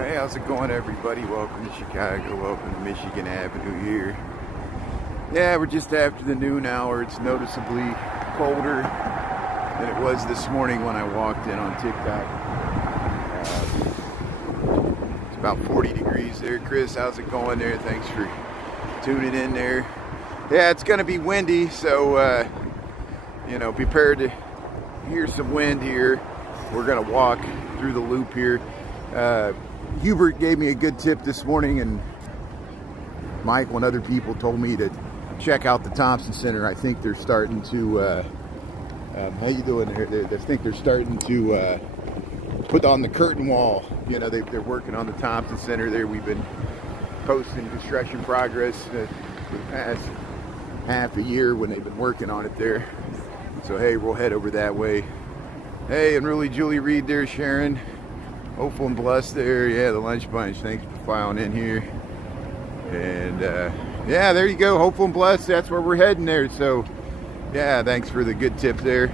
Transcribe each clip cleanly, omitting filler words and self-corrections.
Hey, how's it going, everybody? Welcome to Chicago. Welcome to Michigan Avenue here. Yeah, we're just after the noon hour. It's noticeably colder than it was this morning when I walked in on TikTok. It's about 40 degrees there. Chris, how's it going there? Thanks for tuning in there. Yeah, it's going to be windy, so, prepare to hear some wind here. We're going to walk through the loop here. Hubert gave me a good tip this morning, and Michael and other people told me to check out the Thompson Center. I think they're starting to, how you doing there? I think they're starting to put on the curtain wall. You know, they're working on the Thompson Center there. We've been posting construction progress for the past half a year when they've been working on it there. So, hey, we'll head over that way. Hey, and really Julie Reed there, Sharon. Hopeful and blessed there. Yeah, the lunch bunch. Thanks for filing in here. And yeah, there you go. Hopeful and blessed. That's where we're heading there. So yeah, thanks for the good tip there.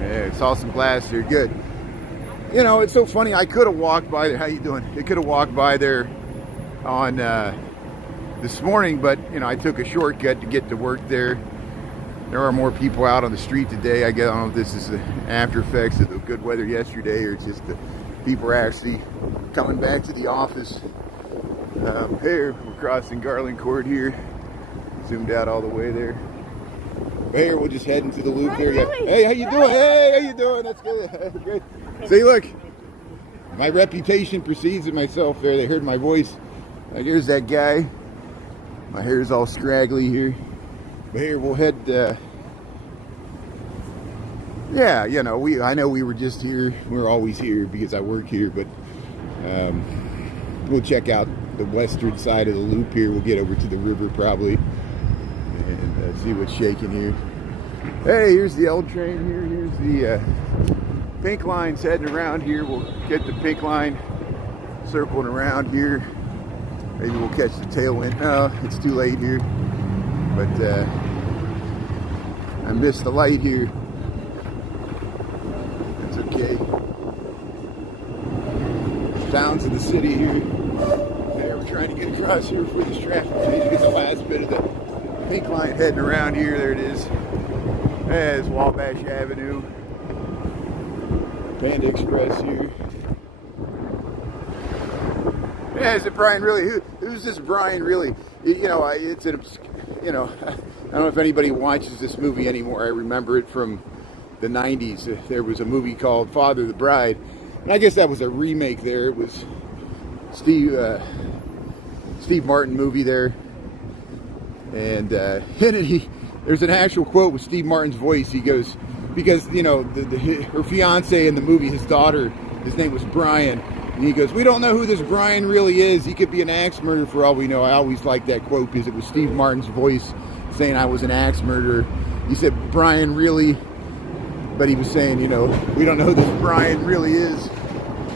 Yeah, saw some glass there. Good. You know, it's so funny. I could have walked by there. How you doing? I could have walked by there on this morning, but you know, I took a shortcut to get to work there. There are more people out on the street today. I don't know if this is the after effects of the good weather yesterday or just the people are actually coming back to the office. Here, we're crossing Garland Court here. Zoomed out all the way there. Here, we'll just head into the loop there. Yeah. Hey, how you doing? Hey, how you doing? That's good. Good. See, look. My reputation precedes it myself there. They heard my voice. Like, here's that guy. My hair's all scraggly here. But here, we'll head... yeah, you know, I know we were just here. We're always here because I work here, but we'll check out the western side of the loop here. We'll get over to the river probably and see what's shaking here. Hey, here's the L train here. Here's the pink line's heading around here. We'll get the pink line circling around here. Maybe we'll catch the tailwind. No, it's too late here. But I missed the light here. Okay. Sounds of the city here. There, we're trying to get across here before this traffic change. Get the last bit of the pink line heading around here. There it is. There's Wabash Avenue. Panda Express here. Yeah, is it Brian really? Who's this Brian really? You know, it's an, you know, I don't know if anybody watches this movie anymore. I remember it from the 90s. There was a movie called Father of the Bride, and I guess that was a remake there. It was Steve Martin movie there, and in it there's an actual quote with Steve Martin's voice. He goes, because you know her fiance in the movie, his daughter, his name was Brian, and he goes, we don't know who this Brian really is. He could be an axe murderer for all we know. I always liked that quote because it was Steve Martin's voice saying I was an axe murderer. He said Brian really. But he was saying, you know, we don't know who this Brian really is.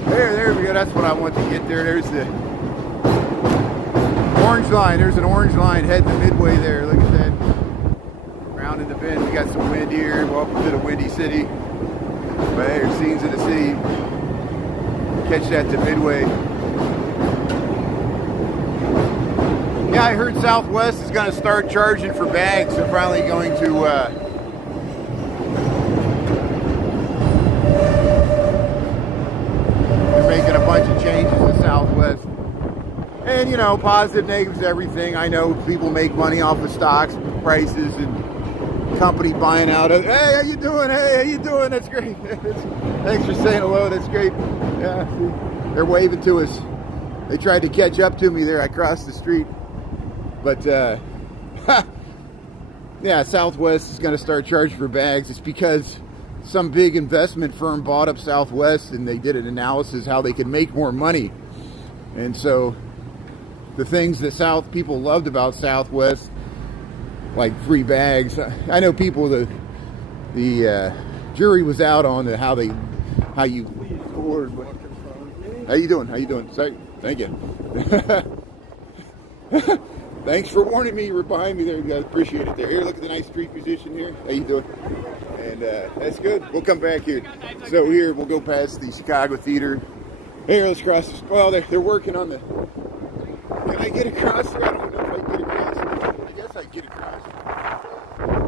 There we go. That's what I want to get there. There's the orange line. There's an orange line heading to Midway there. Look at that. Round in the bend. We got some wind here. Welcome to the Windy City. But there's scenes of the city. Catch that to Midway. Yeah, I heard Southwest is going to start charging for bags. They're finally going to... making a bunch of changes to Southwest. And, you know, positive, negatives, everything. I know people make money off of stocks, prices, and company buying out. Hey, how you doing? Hey, how you doing? That's great. Thanks for saying hello. That's great. Yeah, they're waving to us. They tried to catch up to me there. I crossed the street. But, yeah, Southwest is going to start charging for bags. It's because some big investment firm bought up Southwest, and they did an analysis how they could make more money. And so the things that people loved about Southwest, like free bags. I know people, the jury was out on how you ordered. How you doing? Sorry. Thank you. Thanks for warning me. You were behind me there. You guys appreciate it there. Here, look at the nice street musician here. How you doing? And that's good. We'll come back here. So here, we'll go past the Chicago Theater. Here, let's cross this. Well, they're working on the... Can I get across here? I don't know if I can get across. I guess I can get across.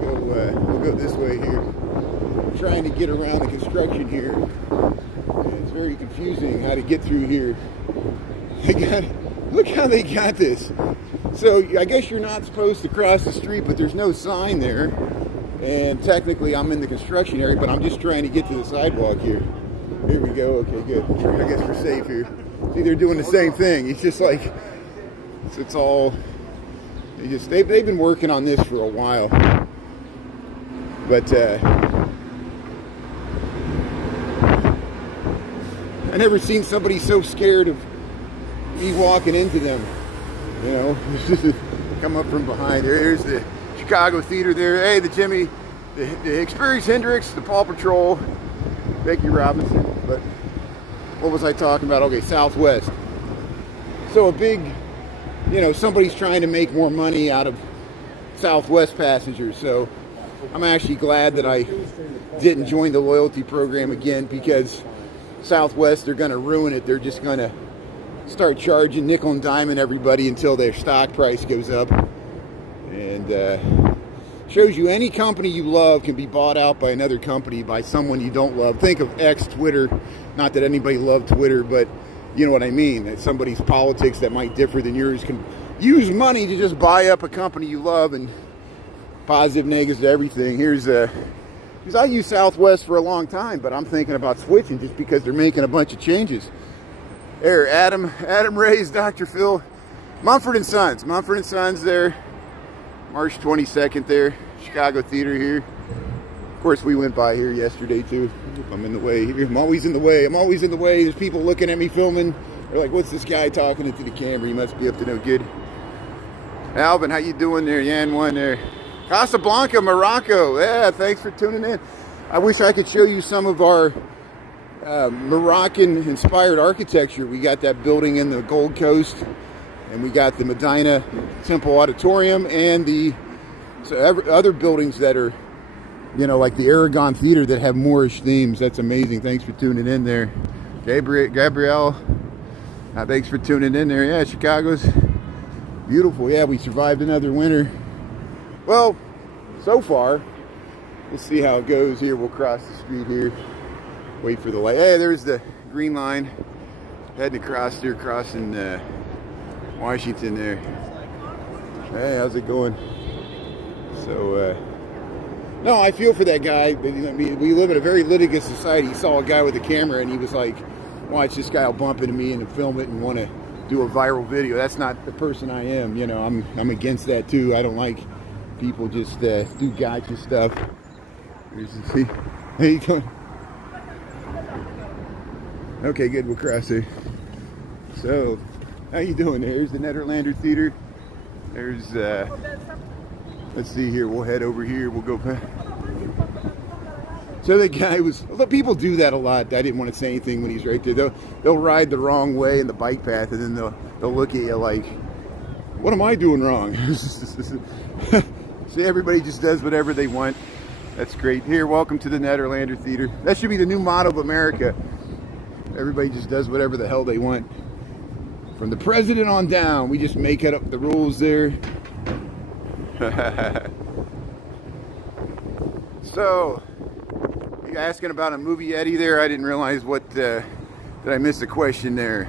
We'll go this way here. I'm trying to get around the construction here. And it's very confusing how to get through here. Look how they got this. So I guess you're not supposed to cross the street, but there's no sign there. And technically I'm in the construction area, but I'm just trying to get to the sidewalk here. Here we go. Okay, good. I guess we're safe here. See, they're doing the same thing. It's just like, it's all, they've been working on this for a while. But I never seen somebody so scared of me walking into them. You know, come up from behind. There's the Chicago Theater there. Hey, the Jimmy, the Experience Hendrix, the Paw Patrol, Becky Robinson. But what was I talking about? Okay, Southwest. So a big, you know, somebody's trying to make more money out of Southwest passengers. So I'm actually glad that I didn't join the loyalty program again, because Southwest, they're going to ruin it. They're just going to start charging nickel and diamond everybody until their stock price goes up. And shows you any company you love can be bought out by another company, by someone you don't love. Think of X, Twitter. Not that anybody loved Twitter, but you know what I mean. That somebody's politics that might differ than yours can use money to just buy up a company you love, and positive, negatives, everything. Because I used Southwest for a long time, but I'm thinking about switching just because they're making a bunch of changes. There, Adam Ray's, Dr. Phil, Mumford & Sons. Mumford & Sons there, March 22nd there, Chicago Theater here. Of course, we went by here yesterday too. I'm in the way here. I'm always in the way. There's people looking at me filming. They're like, what's this guy talking into the camera? He must be up to no good. Alvin, how you doing there? Yan one there. Casablanca, Morocco. Yeah, thanks for tuning in. I wish I could show you some of our Moroccan-inspired architecture. We got that building in the Gold Coast, and we got the Medina Temple Auditorium, and the other buildings that are, you know, like the Aragon Theater that have Moorish themes. That's amazing. Thanks for tuning in there. Gabrielle, thanks for tuning in there. Yeah, Chicago's beautiful. Yeah, we survived another winter. Well, so far, let's see how it goes here. We'll cross the street here. Wait for the light. Hey, there's the green line. Heading across here, crossing Washington there. Hey, how's it going? So, no, I feel for that guy. But, you know, we live in a very litigious society. He saw a guy with a camera, and he was like, watch this guy will bump into me and film it and want to do a viral video. That's not the person I am. You know, I'm against that too. I don't like people just do gotcha stuff. See, there you go. Okay, good. We'll cross here. So, how you doing? There's the Nederlander Theater. There's, let's see here. We'll head over here. We'll go past. So the guy was, people do that a lot. I didn't want to say anything when he's right there. They'll ride the wrong way in the bike path, and then they'll look at you like, what am I doing wrong? See, everybody just does whatever they want. That's great. Here, welcome to the Nederlander Theater. That should be the new motto of America. Everybody just does whatever the hell they want. From the president on down, we just make up the rules there. So, you asking about a movie, Eddie, there? I didn't realize what, did I miss a question there?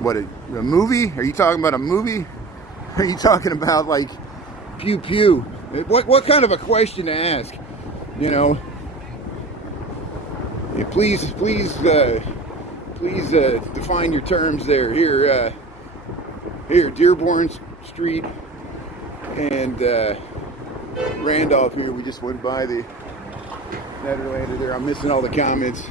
What, a movie? Are you talking about a movie? Are you talking about, like, pew pew? What kind of a question to ask? You know? Yeah, please define your terms there. Here, Dearborn Street and Randolph here. We just went by the Nederlander there. I'm missing all the comments.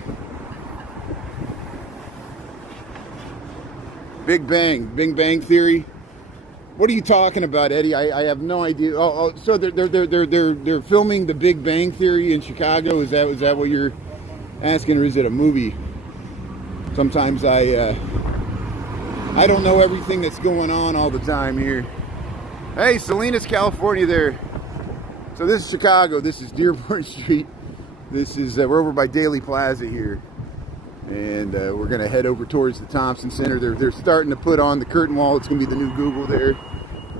Big Bang Theory. What are you talking about, Eddie? I have no idea. Oh, so they're filming the Big Bang Theory in Chicago. Is that what you're asking, or is it a movie? Sometimes I don't know everything that's going on all the time here. Hey, Salinas, California there. So this is Chicago. This is Dearborn Street. This is we're over by Daily Plaza here, And we're going to head over towards the Thompson Center. They're starting to put on the curtain wall. It's going to be the new Google there.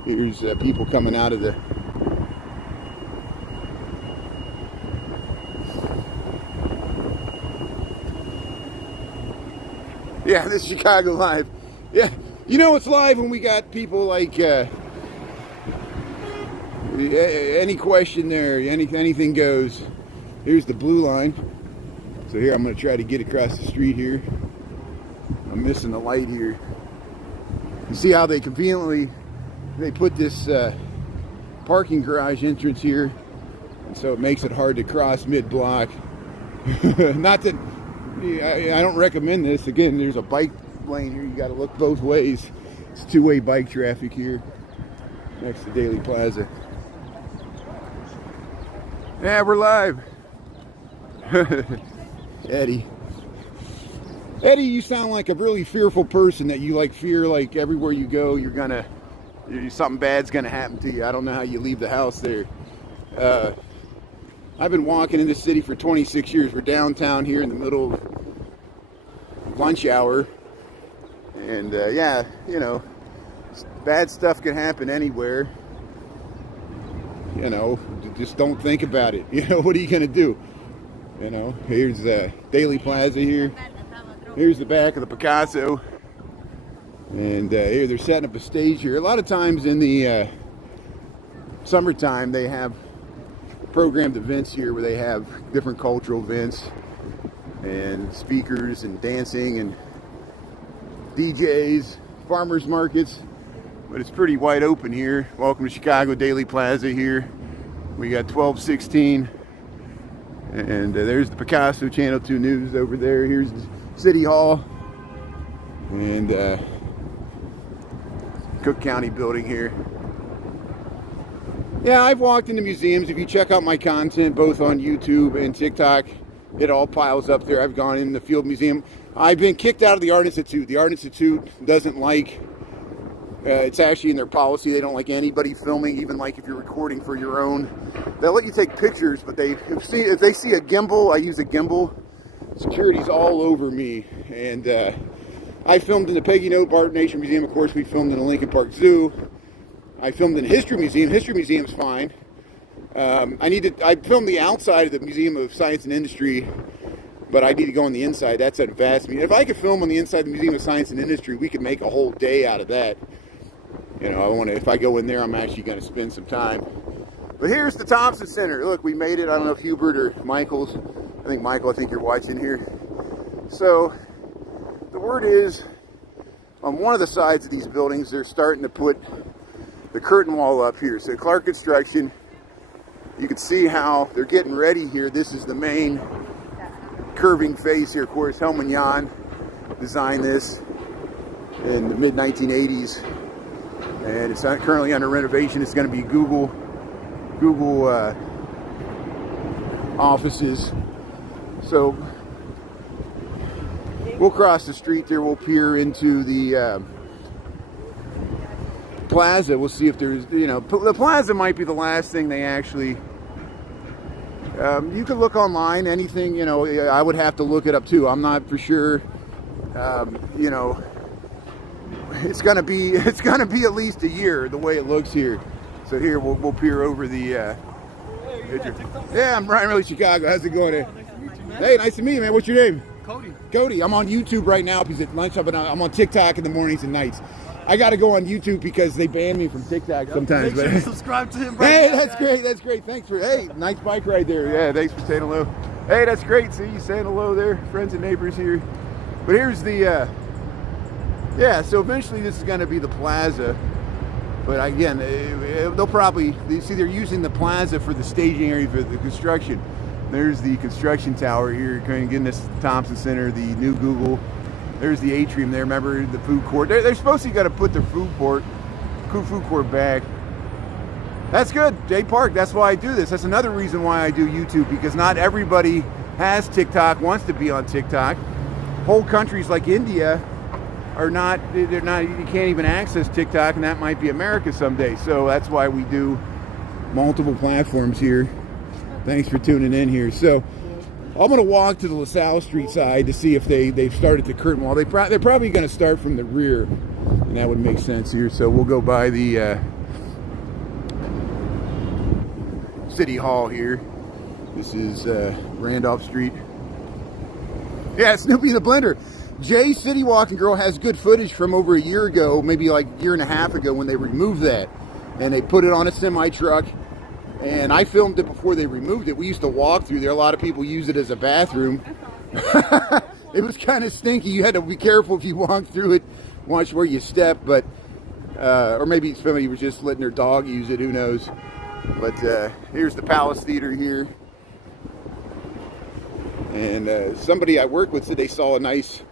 Here's people coming out of the... Yeah, this is Chicago Live. Yeah, you know it's live when we got people like... any question there, anything goes. Here's the blue line. So here I'm going to try to get across the street here. I'm missing the light here. You see how they conveniently put this parking garage entrance here, and so it makes it hard to cross mid-block. Not that I don't recommend this. Again, there's a bike lane here. You got to look both ways. It's two-way bike traffic here next to Daily Plaza. Yeah, we're live. Eddie, you sound like a really fearful person, that you like fear like everywhere you go something bad's gonna happen to you. I don't know how you leave the house there. I've been walking in this city for 26 years. We're downtown here in the middle of lunch hour, and yeah, you know, bad stuff can happen anywhere. You know, just don't think about it. You know, what are you gonna do? You know, here's Daily Plaza here. Here's the back of the Picasso. And here they're setting up a stage here. A lot of times in the summertime, they have programmed events here where they have different cultural events and speakers and dancing and DJs, farmers markets. But it's pretty wide open here. Welcome to Chicago Daily Plaza here. We got 1216. And there's the Picasso Channel 2 News over there. Here's City Hall. And Cook County building here. Yeah, I've walked into museums. If you check out my content, both on YouTube and TikTok, it all piles up there. I've gone in the Field Museum. I've been kicked out of the Art Institute. The Art Institute doesn't like... it's actually in their policy. They don't like anybody filming, even like if you're recording for your own. They'll let you take pictures, but if they see a gimbal, I use a gimbal, security's all over me. And I filmed in the Peggy Note Art Nation Museum. Of course, we filmed in the Lincoln Park Zoo. I filmed in the History Museum. History Museum's fine. I filmed the outside of the Museum of Science and Industry, but I need to go on the inside. That's a vast museum. If I could film on the inside of the Museum of Science and Industry, we could make a whole day out of that. You know, if I go in there, I'm actually going to spend some time. But here's the Thompson Center. Look, we made it. I don't know if Hubert or Michael's. I think Michael, I think you're watching here. So, the word is, on one of the sides of these buildings, they're starting to put the curtain wall up here. So, Clark Construction, you can see how they're getting ready here. This is the main curving face here. Of course, Helman Jan designed this in the mid-1980s. And it's currently under renovation. It's going to be Google offices. So we'll cross the street there. We'll peer into the Plaza. We'll see if there's, you know, the Plaza might be the last thing they actually... you can look online, anything, you know, I would have to look it up too. I'm not for sure, you know... It's gonna be at least a year the way it looks here. So here we'll peer over the. Yeah, I'm Ryan Really Chicago. How's it going? Hey, nice to meet you, man. What's your name? Cody. Cody. I'm on YouTube right now because at lunchtime, but I'm on TikTok in the mornings and nights. I got to go on YouTube because they ban me from TikTok sometimes. Make sure you subscribe to him. Hey, that's great. That's great. Thanks for. Hey, nice bike ride there. Yeah, thanks for saying hello. Hey, that's great. See you saying hello there, friends and neighbors here. But here's the. Yeah, so eventually this is going to be the Plaza, but again, they'll probably, see, they're using the Plaza for the staging area for the construction. There's the construction tower here, getting this Thompson Center, the new Google. There's the atrium there, remember the food court. They're supposed to got to put their food court back. That's good, Jay Park, that's why I do this. That's another reason why I do YouTube, because not everybody has TikTok, wants to be on TikTok. Whole countries like India are not, you can't even access TikTok, and that might be America someday. So that's why we do multiple platforms here. Thanks for tuning in here. So I'm going to walk to the LaSalle Street side to see if they've started the curtain wall. They're probably going to start from the rear, and that would make sense here. So we'll go by the City Hall here. This is Randolph Street. Yeah, Snoopy the Blender. Jay City Walking Girl has good footage from over a year ago, maybe like a year and a half ago, when they removed that. And they put it on a semi-truck. And I filmed it before they removed it. We used to walk through there. A lot of people use it as a bathroom. It was kind of stinky. You had to be careful if you walked through it. Watch where you step. But or maybe somebody was just letting their dog use it. Who knows? But here's the Palace Theater here. And somebody I work with said they saw a nice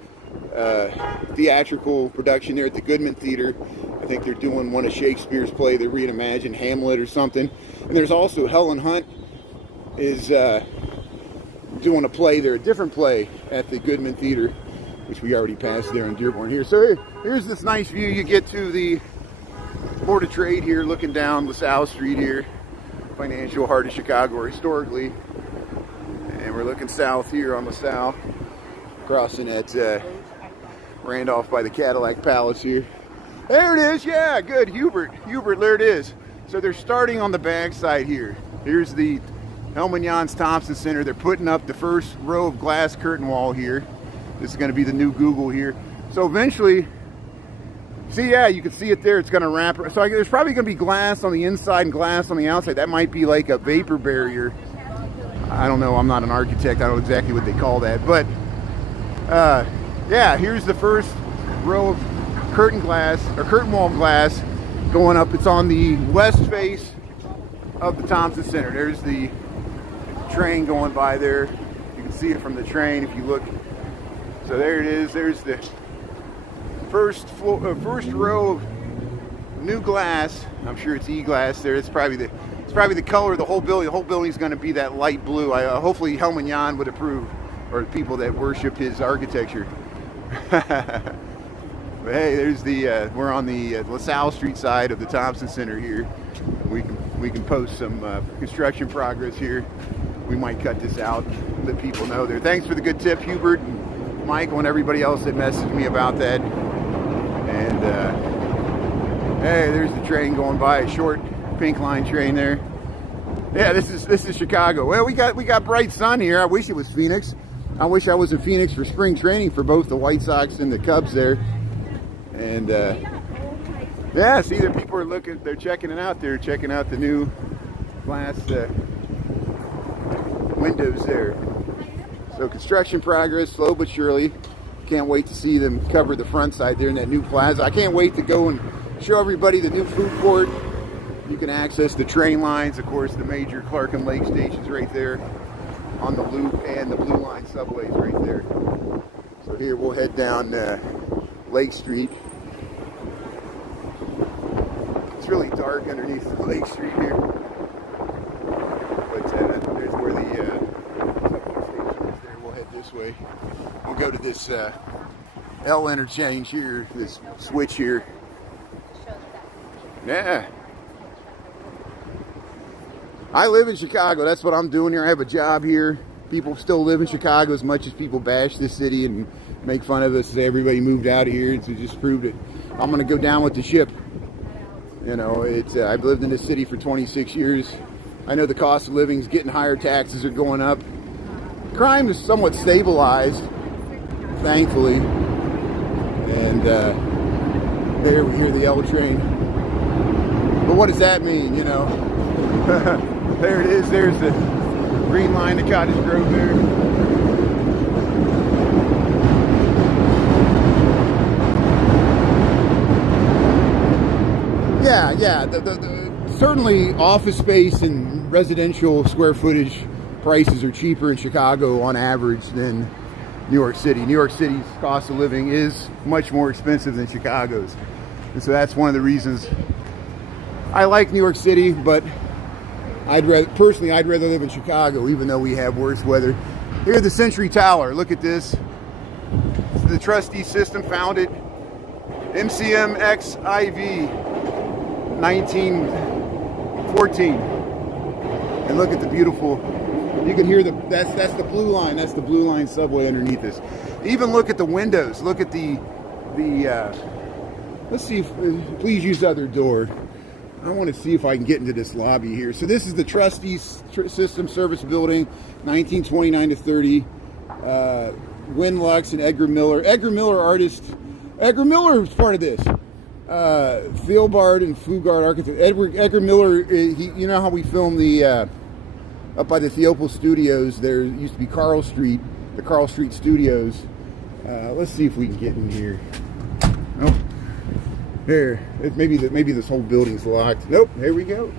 theatrical production there at the Goodman Theater. I think they're doing one of Shakespeare's play. They reimagined Hamlet or something. And there's also Helen Hunt is doing a play there, a different play at the Goodman Theater, which we already passed there in Dearborn here. So here's this nice view. You get to the Board of Trade here, looking down LaSalle Street here, financial heart of Chicago historically. And we're looking south here on LaSalle, crossing at Randolph by the Cadillac Palace here. There it is, yeah, good, Hubert, there it is. So they're starting on the back side here. Here's the Hellman Jan's Thompson Center. They're putting up the first row of glass curtain wall here. This is gonna be the new Google here. So eventually, see, yeah, you can see it there, it's gonna wrap. So there's probably gonna be glass on the inside and glass on the outside. That might be like a vapor barrier. I don't know, I'm not an architect, I don't know exactly what they call that. But yeah, here's the first row of curtain glass, or curtain wall glass going up. It's on the west face of the Thompson Center. There's the train going by there. You can see it from the train if you look. So there it is. There's the first row of new glass. I'm sure it's E-glass there. It's probably the color of the whole building. The whole building is going to be that light blue. Hopefully Hellman Jan would approve, or people that worship his architecture. But hey, there's the we're on the LaSalle Street side of the Thompson Center here. We can post some construction progress here. We might cut this out, let people know there. Thanks for the good tip, Hubert and Michael and everybody else that messaged me about that. And hey, there's the train going by, a short pink line train there. Yeah, this is Chicago. Well, we got bright sun here. I wish it was Phoenix. I wish I was in Phoenix for spring training for both the White Sox and the Cubs there. And yeah, see, there people are looking, they're checking it out. They're checking out the new glass windows there. So construction progress, slow but surely. Can't wait to see them cover the front side there in that new plaza. I can't wait to go and show everybody the new food court. You can access the train lines, of course, the major Clark and Lake stations right there on the loop, and the Blue Line subways right there. So here we'll head down Lake Street. It's really dark underneath Lake Street here. But there's where the subway station is there. We'll head this way. We'll go to this L interchange here, this switch here. Yeah. I live in Chicago. That's what I'm doing here. I have a job here. People still live in Chicago as much as people bash this city and make fun of us. Say everybody moved out of here to just prove it. I'm going to go down with the ship. You know, I've lived in this city for 26 years. I know the cost of living is getting higher. Taxes are going up. Crime is somewhat stabilized, thankfully. And there we hear the L train. But what does that mean, you know? There it is. There's the green line to Cottage Grove there. Yeah. Certainly office space and residential square footage prices are cheaper in Chicago on average than New York City. New York City's cost of living is much more expensive than Chicago's. And so that's one of the reasons I like New York City, but I'd rather live in Chicago, even though we have worse weather. Here's the Century Tower. Look at this. The trustee system founded MCMXIV 1914. And look at the beautiful You can hear that's the blue line. That's the blue line subway underneath us. Even look at the windows. Look at the let's see if, please use the other door. I want to see if I can get into this lobby here. So this is the Trustees System Service Building, 1929 to 30. Winlux and Edgar Miller. Edgar Miller artist. Edgar Miller was part of this. Thielbard and Fugard architect. Edgar Miller, you know how we filmed the up by the Theopal Studios. There used to be Carl Street, the Carl Street Studios. Let's see if we can get in here. Oh, there. Maybe this whole building's locked. Nope. Here we go.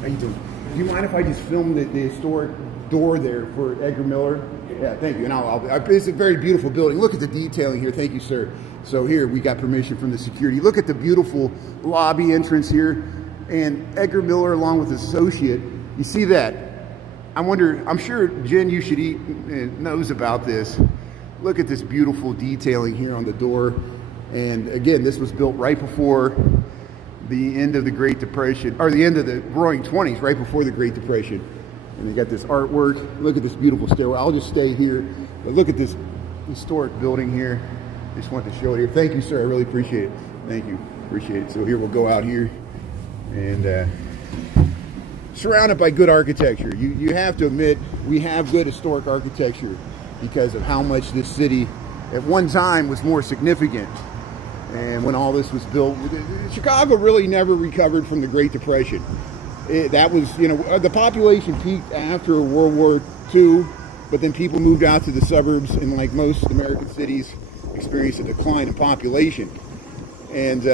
How you doing? Do you mind if I just film the historic door there for Edgar Miller? Yeah, thank you. And it's a very beautiful building. Look at the detailing here. Thank you, sir. So here we got permission from the security. Look at the beautiful lobby entrance here. And Edgar Miller, along with his associate, you see that? I'm sure Jen, you should knows about this. Look at this beautiful detailing here on the door. And again, this was built right before the end of the Great Depression, or the end of the Roaring 20s, right before the Great Depression. And they got this artwork. Look at this beautiful stairway. I'll just stay here. But look at this historic building here. Just wanted to show it here. Thank you, sir. I really appreciate it. Thank you. Appreciate it. So here we'll go out here. And surrounded by good architecture. You have to admit we have good historic architecture because of how much this city at one time was more significant. And when all this was built, Chicago really never recovered from the Great Depression. That was, the population peaked after World War II, but then people moved out to the suburbs, and like most American cities, experienced a decline in population. And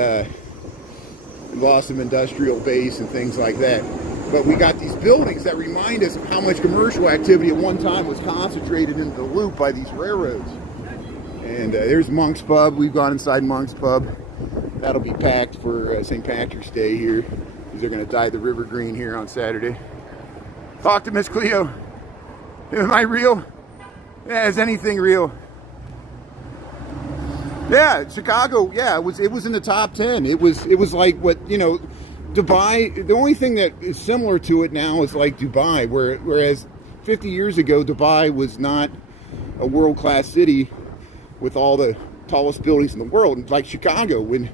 loss of industrial base and things like that. But we got these buildings that remind us of how much commercial activity at one time was concentrated into the loop by these railroads. And there's Monk's Pub. We've gone inside Monk's Pub. That'll be packed for St. Patrick's Day here, because they're going to dye the river green here on Saturday. Talk to Miss Cleo. Am I real? Yeah, is anything real? Yeah, Chicago. Yeah, it was in the top 10. It was like what Dubai. The only thing that is similar to it now is like Dubai, whereas 50 years ago Dubai was not a world-class city with all the tallest buildings in the world. And like Chicago, when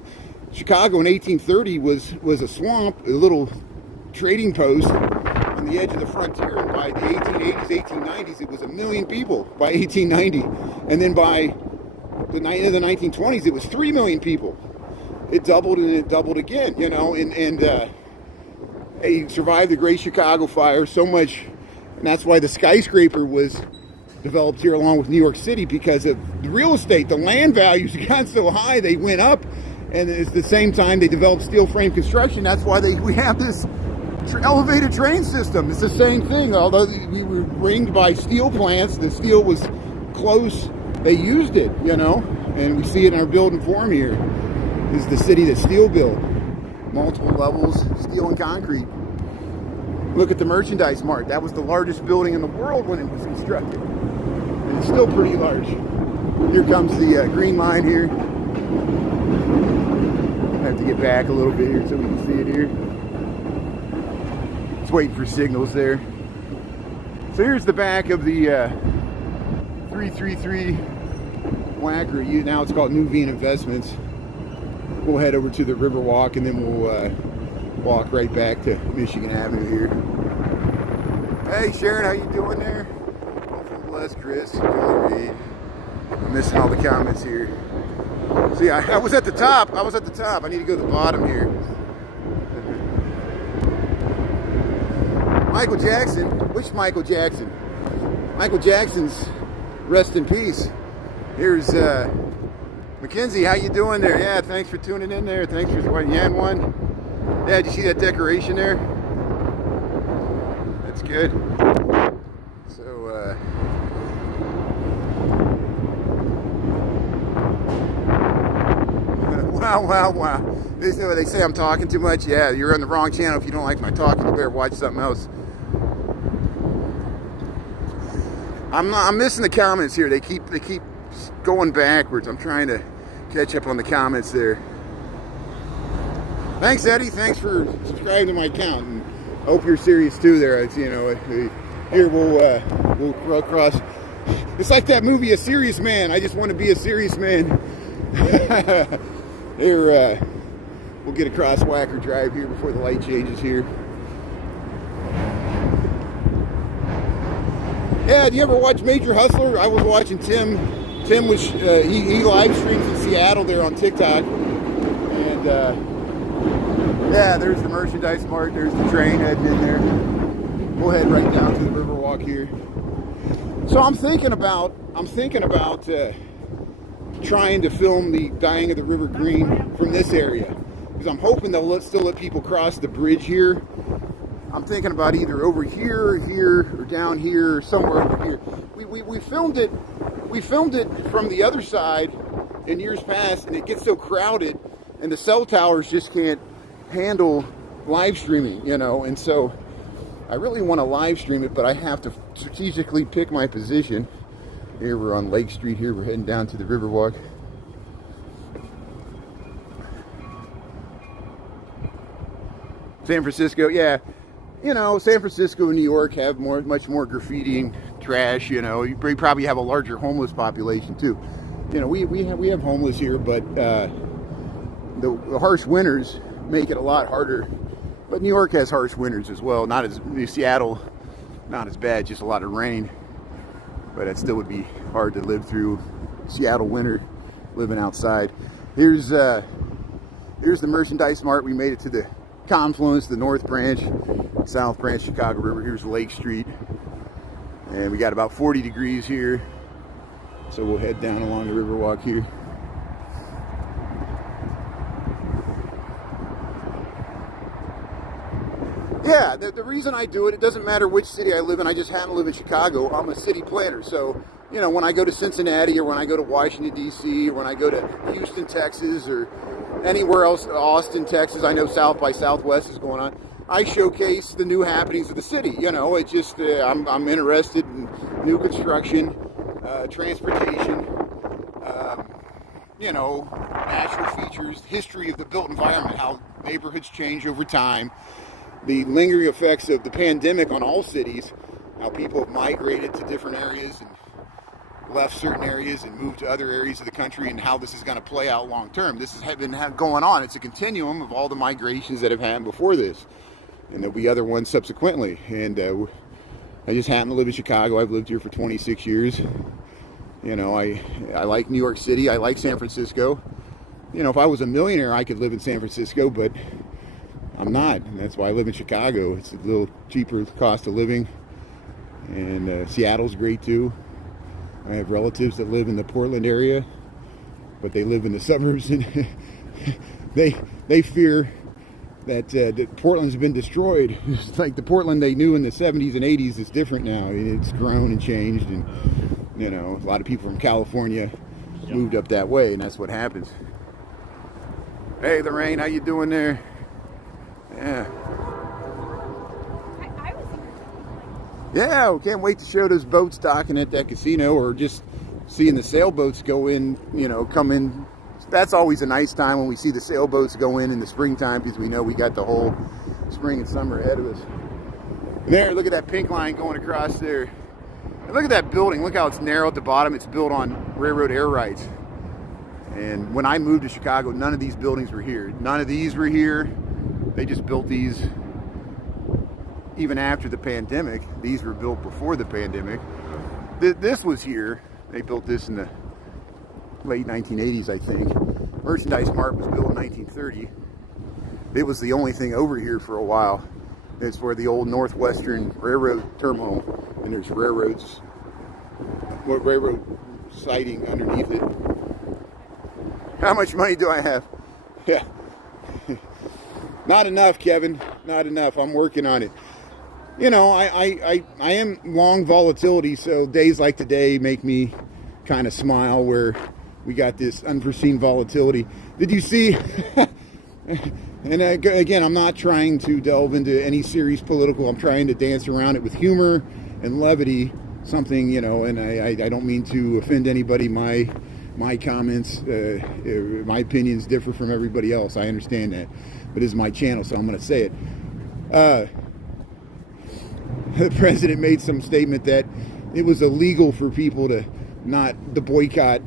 Chicago in 1830 was a swamp, a little trading post on the edge of the frontier. And by the 1880s, 1890s, it was 1 million people by 1890, and then by the end of the 1920s, it was 3 million people. It doubled and it doubled again, and they survived the Great Chicago Fire so much, and that's why the skyscraper was developed here along with New York City, because of the real estate. The land values got so high, they went up, and at the same time they developed steel frame construction. That's why we have this elevated train system. It's the same thing. Although we were ringed by steel plants, the steel was close. They used it, and we see it in our building form here. This is the city that steel built. Multiple levels, steel and concrete. Look at the Merchandise Mart. That was the largest building in the world when it was constructed. And it's still pretty large. Here comes the green line here. I have to get back a little bit here so we can see it here. It's waiting for signals there. So here's the back of the 333 Whacker. Now it's called Nuveen Investments. We'll head over to the Riverwalk, and then we'll walk right back to Michigan Avenue here. Hey Sharon, how you doing there? Hopefully blessed, Chris. Gehry. I'm missing all the comments here. See, I was at the top. I need to go to the bottom here. Michael Jackson. Which Michael Jackson? Michael Jackson's rest in peace. Here's Mackenzie, how you doing there? Yeah, thanks for tuning in there. Thanks for Yan one. Yeah, did you see that decoration there? That's good. So, wow. They say I'm talking too much. Yeah, you're on the wrong channel. If you don't like my talking, you better watch something else. I'm missing the comments here. They keep going backwards. I'm trying to catch up on the comments there. Thanks, Eddie. Thanks for subscribing to my account. And Hope you're serious too there. It's, you know, here we'll cross. It's like that movie, A Serious Man. I just want to be a serious man. Here, we'll get across Wacker Drive here before the light changes here. Yeah, do you ever watch Major Hustler? I was watching Tim. Tim was, he live streams in Seattle there on TikTok. And, yeah, there's the Merchandise Mart. There's the train heading in there. We'll head right down to the Riverwalk here. So I'm thinking about trying to film the dyeing of the River green from this area, because I'm hoping they'll still let people cross the bridge here. I'm thinking about either over here, or down here, or somewhere over here. We filmed it from the other side in years past, and it gets so crowded, and the cell towers just can't handle live streaming, you know. And so I really want to live stream it, but I have to strategically pick my position. Here we're on Lake Street here. We're heading down to the Riverwalk. San Francisco, yeah. You know, San Francisco and New York have much more graffiti and trash, you know. You probably have a larger homeless population too. You know, we have homeless here, but the harsh winters make it a lot harder. But New York has harsh winters as well. Not as Seattle, not as bad, just a lot of rain. But it still would be hard to live through Seattle winter, living outside. Here's the Merchandise Mart. We made it to the confluence, the North Branch, South Branch, Chicago River. Here's Lake Street. And we got about 40 degrees here. So we'll head down along the Riverwalk here. Yeah, the reason I do it, it doesn't matter which city I live in. I just happen to live in Chicago. I'm a city planner. So, you know, when I go to Cincinnati, or when I go to Washington, D.C., or when I go to Houston, Texas, or anywhere else, Austin, Texas, I know South by Southwest is going on, I showcase the new happenings of the city. You know, it just, I'm interested in new construction, transportation, you know, natural features, history of the built environment, how neighborhoods change over time, the lingering effects of the pandemic on all cities, how people have migrated to different areas and left certain areas and moved to other areas of the country, and how this is going to play out long term. This has been going on. It's a continuum of all the migrations that have happened before this, and there'll be other ones subsequently. And I just happen to live in Chicago. I've lived here for 26 years. You know, I like New York City. I like San Francisco. You know, if I was a millionaire, I could live in San Francisco, but I'm not, and that's why I live in Chicago. It's a little cheaper cost of living, and Seattle's great too. I have relatives that live in the Portland area, but they live in the suburbs, and they fear that Portland's been destroyed. It's like the Portland they knew in the 70s and 80s is different now. It's grown and changed, and you know, a lot of people from California moved up that way, and that's what happens. Hey, Lorraine, how you doing there? Yeah. Yeah, we can't wait to show those boats docking at that casino, or just seeing the sailboats go in, you know, come in. That's always a nice time when we see the sailboats go in the springtime, because we know we got the whole spring and summer ahead of us. And there, look at that pink line going across there. And look at that building. Look how it's narrow at the bottom. It's built on railroad air rights. And when I moved to Chicago, none of these buildings were here. None of these were here. They just built these even after the pandemic. These were built before the pandemic. This was here. They built this in the late 1980s, I think. Merchandise Mart was built in 1930. It was the only thing over here for a while. It's where the old Northwestern Railroad terminal, and there's railroad siding underneath it. How much money do I have? Yeah. Not enough, Kevin. Not enough. I'm working on it. You know, I am long volatility, so days like today make me kind of smile, where we got this unforeseen volatility. Did you see? And again, I'm not trying to delve into any serious political. I'm trying to dance around it with humor and levity. Something, you know, and I don't mean to offend anybody. My comments, my opinions differ from everybody else. I understand that. But this is my channel, so I'm going to say it. the president made some statement that it was illegal for people to boycott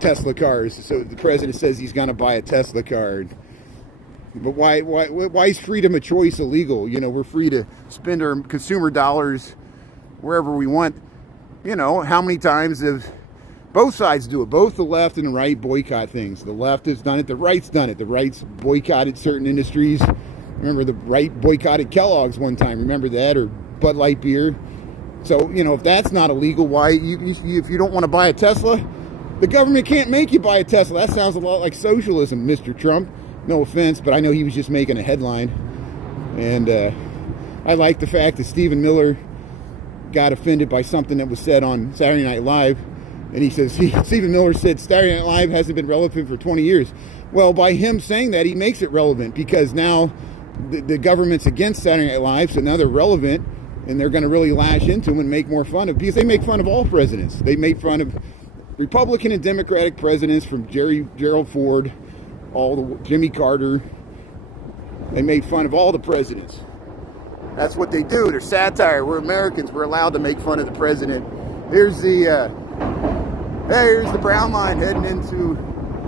Tesla cars. So the president says he's going to buy a Tesla car. But why is freedom of choice illegal? You know, we're free to spend our consumer dollars wherever we want. You know, how many times have both sides do it? Both the left and the right boycott things. The left has done it. The right's done it. The right's boycotted certain industries. Remember, the right boycotted Kellogg's one time. Remember that? Or Bud Light beer. So, you know, if that's not illegal, why, if you don't want to buy a Tesla, the government can't make you buy a Tesla. That sounds a lot like socialism, Mr. Trump. No offense, but I know he was just making a headline. And I like the fact that Stephen Miller got offended by something that was said on Saturday Night Live. And he says, Stephen Miller said Saturday Night Live hasn't been relevant for 20 years. Well, by him saying that, he makes it relevant, because now the government's against Saturday Night Live, so now they're relevant, and they're going to really lash into them and make more fun of, because they make fun of all presidents. They make fun of Republican and Democratic presidents, from Gerald Ford, Jimmy Carter. They made fun of all the presidents. That's what they do. They're satire. We're Americans. We're allowed to make fun of the president. Here's the brown line heading into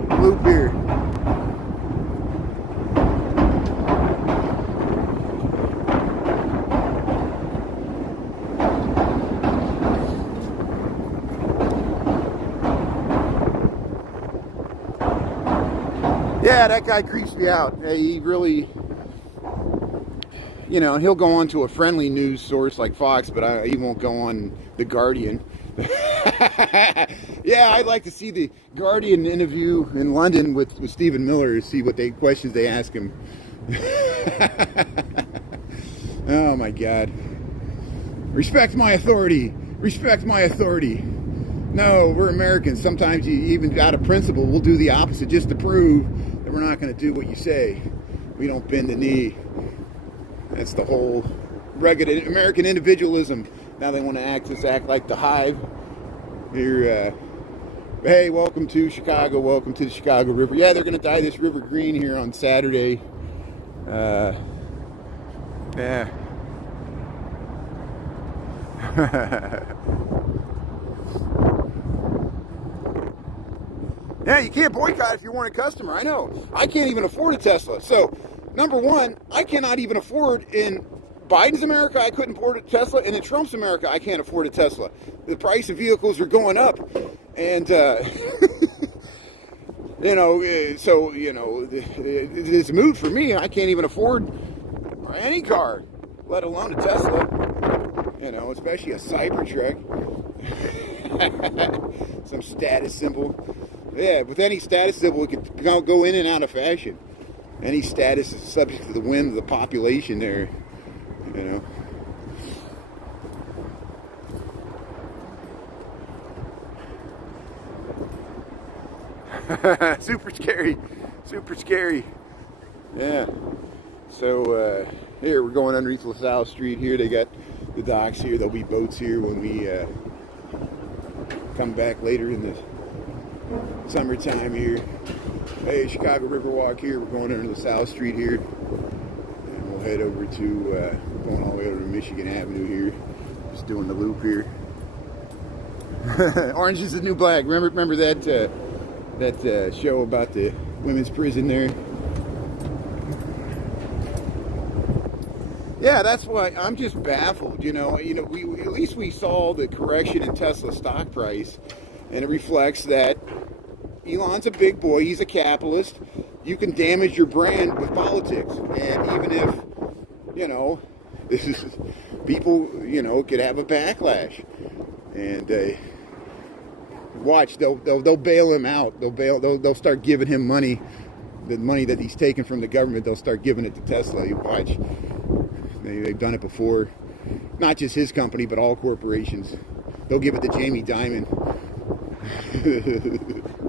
the loop here. Yeah, that guy creeps me out. He really, you know, he'll go on to a friendly news source like Fox, but he won't go on The Guardian. Yeah, I'd like to see the Guardian interview in London with Stephen Miller, see what questions they ask him. Oh my God. Respect my authority. Respect my authority. No, we're Americans. Sometimes, even out of principle, we'll do the opposite just to prove that we're not going to do what you say. We don't bend the knee. That's the whole rugged American individualism. Now they want to act like the hive. Here, hey, welcome to Chicago. Welcome to the Chicago River. Yeah, they're going to dye this river green here on Saturday. Yeah. Yeah, you can't boycott if you weren't a customer. I know. I can't even afford a Tesla. So, number one, I cannot even afford, in Biden's America, I couldn't afford a Tesla, and in Trump's America, I can't afford a Tesla. The price of vehicles are going up, and you know, so, you know, it's moot for me. I can't even afford any car, let alone a Tesla. You know, especially a Cybertruck. Some status symbol. Yeah, with any status symbol, it could go in and out of fashion. Any status is subject to the whim of the population there, you know. Super scary. Super scary. Yeah. So, here, we're going underneath LaSalle Street here. They got the docks here. There'll be boats here when we come back later in the summertime here. Hey, Chicago Riverwalk here. We're going under LaSalle Street here. And we'll head over to, going all the way over to Michigan Avenue here. Just doing the loop here. Orange is the New Black. Remember that show about the women's prison there? Yeah, that's why I'm just baffled. You know, we at least we saw the correction in Tesla stock price, and it reflects that Elon's a big boy. He's a capitalist. You can damage your brand with politics, and even if, you know, people, you know, could have a backlash, and watch, they'll bail him out. They'll start giving him money, the money that he's taken from the government. They'll start giving it to Tesla. You watch. They've done it before. Not just his company, but all corporations. They'll give it to Jamie Dimon.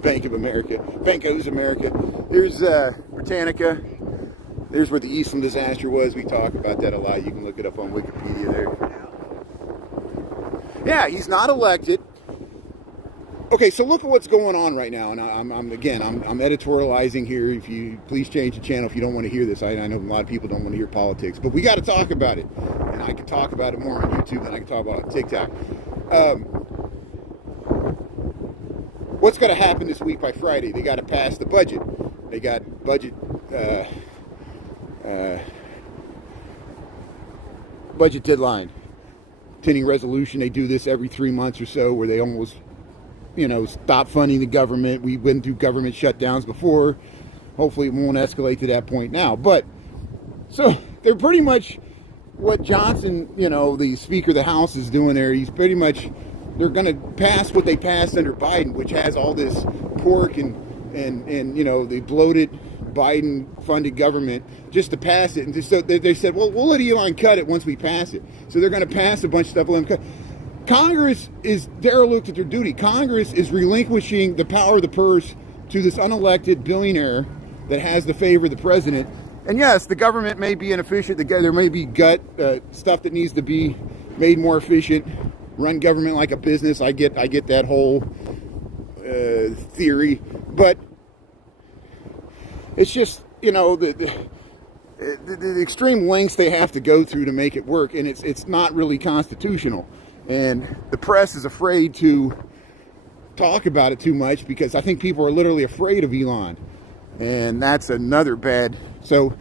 Bank of America. Banco's America. There's Britannica. There's where the Eastland disaster was. We talk about that a lot. You can look it up on Wikipedia there. Yeah, he's not elected. Okay, so look at what's going on right now, and I'm editorializing here. If you please change the channel if you don't want to hear this. I know a lot of people don't want to hear politics, but we got to talk about it, and I can talk about it more on YouTube than I can talk about it on TikTok. What's going to happen this week by Friday? They got to pass the budget. They got budget deadline, continuing resolution. They do this every 3 months or so, where they almost stop funding the government. We went through government shutdowns before. Hopefully it won't escalate to that point now. But, so, they're pretty much what Johnson, the Speaker of the House is doing there. He's pretty much, they're going to pass what they passed under Biden, which has all this pork and the bloated Biden-funded government, just to pass it. And just so they said, well, we'll let Elon cut it once we pass it. So they're going to pass a bunch of stuff, let them cut. Congress is derelict at their duty. Congress is relinquishing the power of the purse to this unelected billionaire that has the favor of the president. And yes, the government may be inefficient. There may be gut stuff that needs to be made more efficient. Run government like a business. I get that whole theory, but it's just the extreme lengths they have to go through to make it work, and it's not really constitutional. And the press is afraid to talk about it too much because I think people are literally afraid of Elon. And that's another bad. So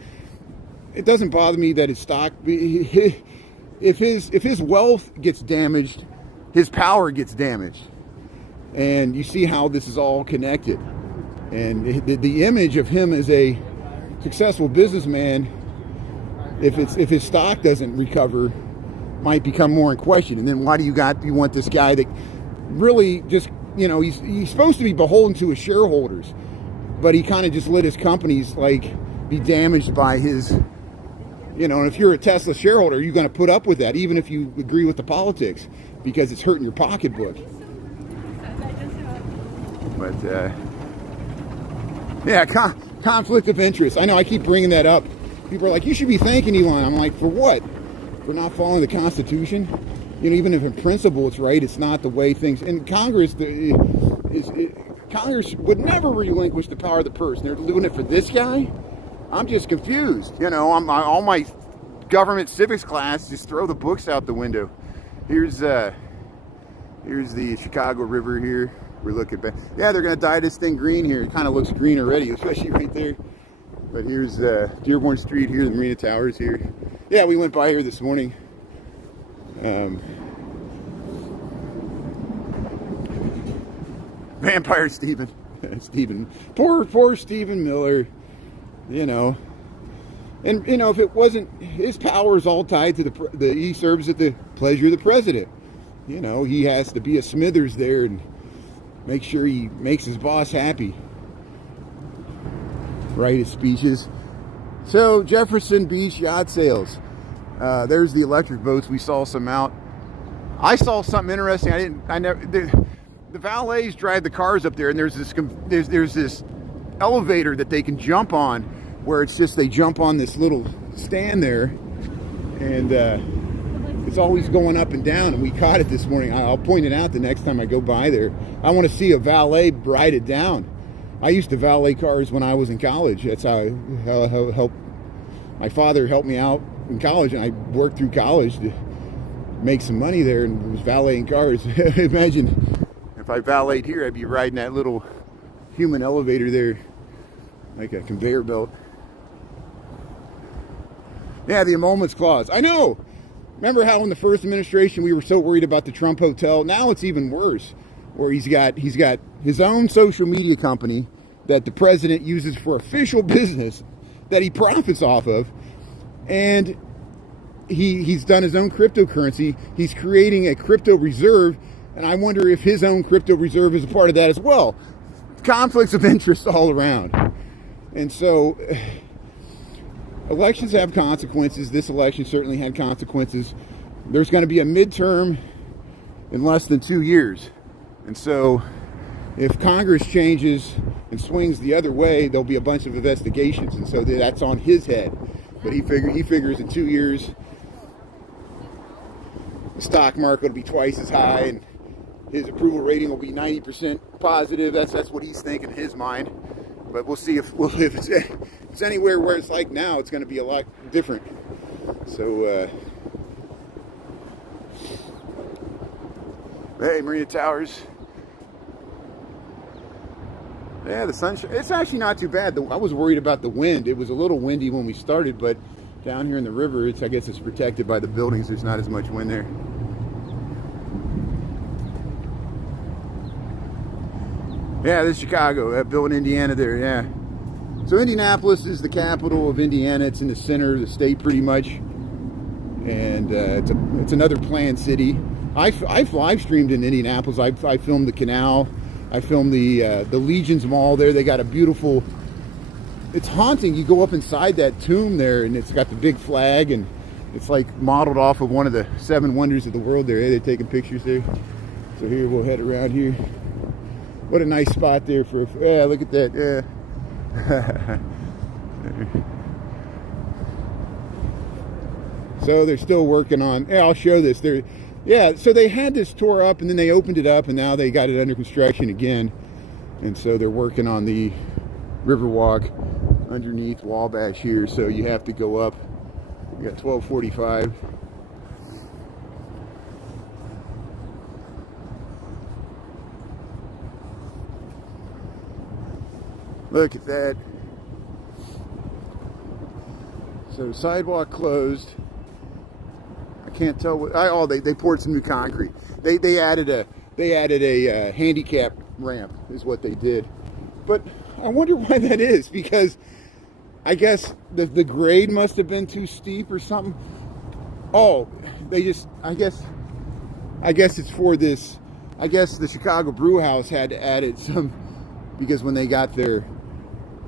it doesn't bother me that his stock, if his wealth gets damaged, his power gets damaged. And you see how this is all connected. And the image of him as a successful businessman, if his stock doesn't recover, might become more in question. And then why do you want this guy that really just, he's supposed to be beholden to his shareholders, but he kind of just let his companies be damaged by his, and if you're a Tesla shareholder, you're going to put up with that, even if you agree with the politics, because it's hurting your pocketbook. But, yeah, conflict of interest. I know I keep bringing that up. People are like, you should be thanking Elon. I'm like, for what? For not following the Constitution? Even if in principle it's right, it's not the way things. And Congress, Congress would never relinquish the power of the purse. They're doing it for this guy. I'm just confused. All my government civics class, just throw the books out the window. Here's the Chicago River here. We're looking back. Yeah, they're gonna dye this thing green here. It kind of looks green already, especially right there. But here's Dearborn Street here, the Marina Towers here. Yeah, we went by here this morning. Vampire Stephen. Poor Stephen Miller. And if it wasn't, his power is all tied to he serves at the pleasure of the president. He has to be a Smithers there and make sure he makes his boss happy. Write his speeches. So Jefferson Beach yacht sales. There's the electric boats. We saw some out. I saw something interesting. The valets drive the cars up there, and there's this elevator that they can jump on, where it's just they jump on this little stand there, and it's always going up and down. And we caught it this morning. I'll point it out the next time I go by there. I want to see a valet ride it down. I used to valet cars when I was in college. That's how I helped. My father helped me out in college, and I worked through college to make some money there and was valeting cars. Imagine if I valeted here, I'd be riding that little human elevator there like a conveyor belt. Yeah, the emoluments clause. I know. Remember how in the first administration we were so worried about the Trump Hotel? Now it's even worse, where he's got his own social media company that the president uses for official business that he profits off of, and he's done his own cryptocurrency. He's creating a crypto reserve, and I wonder if his own crypto reserve is a part of that as well. Conflicts of interest all around. And so elections have consequences. This election certainly had consequences. There's going to be a midterm in less than 2 years. And so if Congress changes and swings the other way, there'll be a bunch of investigations. And so that's on his head. But he figures in 2 years, the stock market will be twice as high, and his approval rating will be 90% positive. That's what he's thinking in his mind. But we'll see if it's anywhere where it's like now, it's going to be a lot different. So, hey, Marina Towers. Yeah, the sunshine. It's actually not too bad. I was worried about the wind. It was a little windy when we started, but down here in the river, I guess it's protected by the buildings. There's not as much wind there. Yeah, this is Chicago, built in Indiana there, yeah. So Indianapolis is the capital of Indiana. It's in the center of the state pretty much. And it's another planned city. I've live streamed in Indianapolis. I filmed the canal. I filmed the Legion's Mall there. They got a beautiful, it's haunting. You go up inside that tomb there and it's got the big flag and it's like modeled off of one of the 7 wonders of the world there. They're taking pictures there. So here, we'll head around here. What a nice spot there for, yeah, look at that, yeah. So they're still working on, yeah, I'll show this. Yeah, so they had this tore up and then they opened it up and now they got it under construction again. And so they're working on the Riverwalk underneath Wabash here. So you have to go up. You got 1245. Look at that. So sidewalk closed. I can't tell what. They poured some new concrete. They added a handicap ramp is what they did. But I wonder why that is, because I guess the grade must have been too steep or something. Oh, they just I guess it's for this. I guess the Chicago Brew House had to add it some because when they got their.